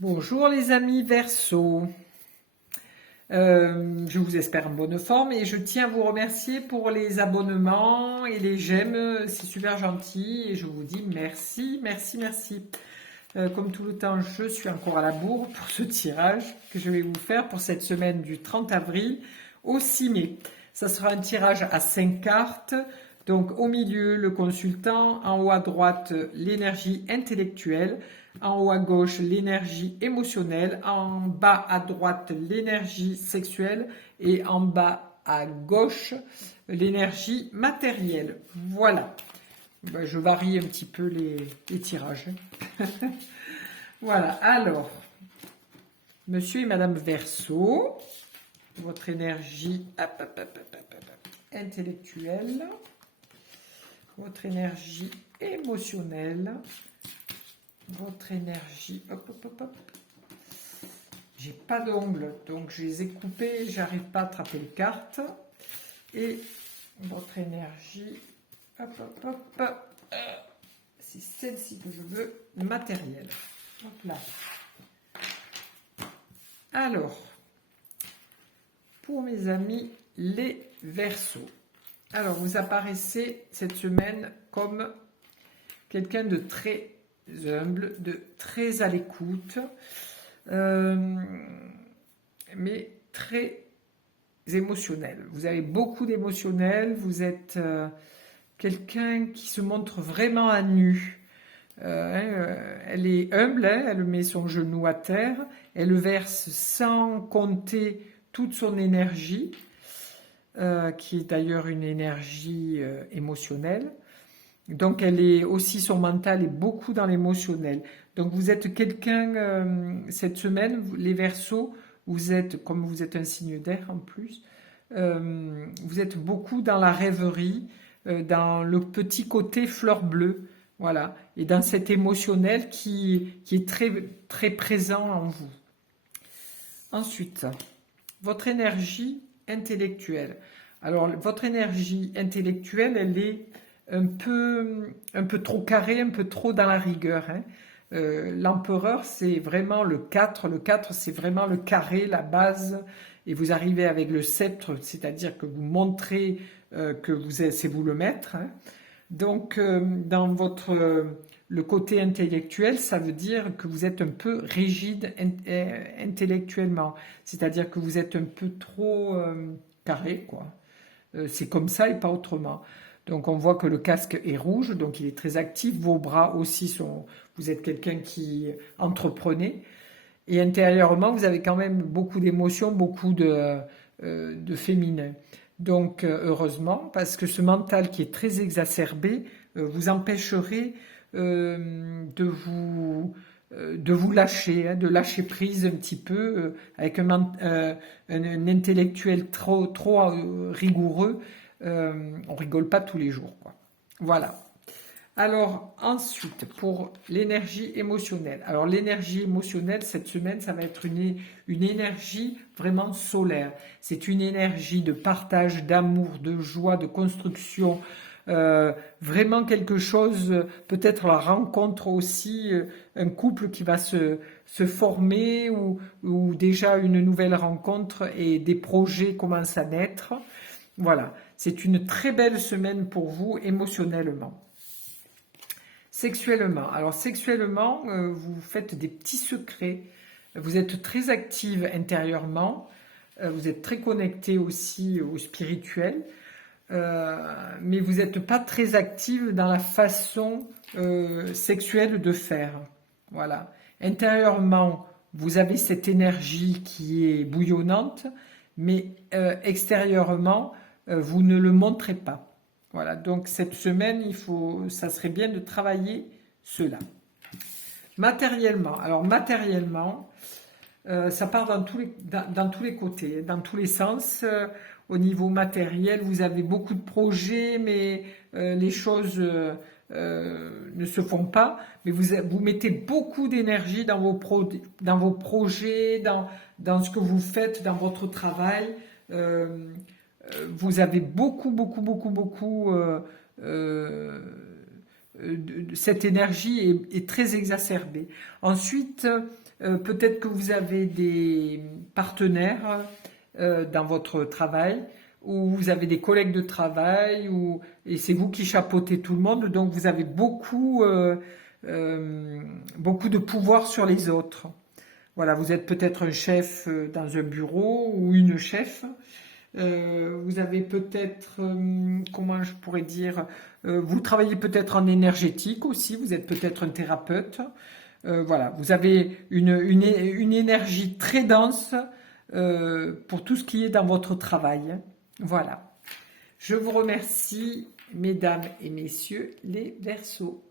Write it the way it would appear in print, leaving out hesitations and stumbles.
Bonjour les amis Verseau, je vous espère en bonne forme et je tiens à vous remercier pour les abonnements et les j'aime, c'est super gentil et je vous dis merci, merci, merci. Comme tout le temps, je suis encore à la bourre pour ce tirage que je vais vous faire pour cette semaine du 30 avril au 6 mai. Ça sera un tirage à 5 cartes. Donc au milieu, le consultant, en haut à droite, l'énergie intellectuelle, en haut à gauche, l'énergie émotionnelle, en bas à droite, l'énergie sexuelle et en bas à gauche, l'énergie matérielle. Voilà. Ben, je varie un petit peu les tirages. Voilà, alors, monsieur et madame Verseau, votre énergie intellectuelle, votre énergie émotionnelle, votre énergie... Hop, hop, hop, hop. J'ai pas d'ongles, donc je les ai coupés, j'arrive pas à attraper les cartes. Et votre énergie... Hop, hop, hop. C'est celle-ci que je veux, matérielle. Hop là. Alors, pour mes amis, les Verseaux. Alors, vous apparaissez cette semaine comme quelqu'un de très humble, de très à l'écoute, mais très émotionnel. Vous avez beaucoup d'émotionnel, vous êtes quelqu'un qui se montre vraiment à nu. Elle est humble, hein, elle met son genou à terre, elle verse sans compter toute son énergie, qui est d'ailleurs une énergie émotionnelle. Donc elle est aussi, son mental est beaucoup dans l'émotionnel. Donc vous êtes quelqu'un, cette semaine, les Verseaux, vous êtes, comme vous êtes un signe d'air en plus, vous êtes beaucoup dans la rêverie, dans le petit côté fleur bleue, voilà, et dans cet émotionnel qui est très, très présent en vous. Ensuite, votre énergie intellectuelle. Alors, votre énergie intellectuelle, elle est un peu trop carrée, un peu trop dans la rigueur, hein. L'empereur, c'est vraiment le 4. Le 4, c'est vraiment le carré, la base. Et vous arrivez avec le sceptre, c'est-à-dire que vous montrez que c'est vous le maître, hein. Donc, dans le côté intellectuel, ça veut dire que vous êtes un peu rigide intellectuellement. C'est-à-dire que vous êtes un peu trop carré, quoi. C'est comme ça et pas autrement. Donc on voit que le casque est rouge, donc il est très actif. Vos bras aussi sont... Vous êtes quelqu'un qui entreprenait. Et intérieurement, vous avez quand même beaucoup d'émotions, beaucoup de féminin. Donc heureusement, parce que ce mental qui est très exacerbé vous empêcherait de vous lâcher, hein, de lâcher prise un petit peu avec un intellectuel trop rigoureux. On rigole pas tous les jours, quoi. Voilà. Alors ensuite, pour l'énergie émotionnelle. Alors l'énergie émotionnelle, cette semaine, ça va être une énergie vraiment solaire. C'est une énergie de partage, d'amour, de joie, de construction. Vraiment quelque chose, peut-être la rencontre aussi, un couple qui va se former ou déjà une nouvelle rencontre et des projets commencent à naître. Voilà, c'est une très belle semaine pour vous émotionnellement. Sexuellement, alors sexuellement, vous faites des petits secrets, vous êtes très active intérieurement, vous êtes très connecté aussi au spirituel, mais vous n'êtes pas très active dans la façon sexuelle de faire. Voilà. Intérieurement, vous avez cette énergie qui est bouillonnante, mais extérieurement, vous ne le montrez pas. Voilà, donc cette semaine, ça serait bien de travailler cela. Matériellement, alors matériellement, ça part dans tous les côtés, dans tous les sens. Au niveau matériel, vous avez beaucoup de projets, mais les choses ne se font pas. Mais vous mettez beaucoup d'énergie dans vos projets, dans ce que vous faites, dans votre travail. Vous avez beaucoup cette énergie est très exacerbée. Ensuite, peut-être que vous avez des partenaires dans votre travail, ou vous avez des collègues de travail, et c'est vous qui chapeautez tout le monde, donc vous avez beaucoup de pouvoir sur les autres. Voilà, vous êtes peut-être un chef dans un bureau ou une chef. Vous avez peut-être, comment je pourrais dire, vous travaillez peut-être en énergétique aussi, vous êtes peut-être un thérapeute. Voilà, vous avez une énergie très dense pour tout ce qui est dans votre travail. Voilà. Je vous remercie, mesdames et messieurs les Verseaux.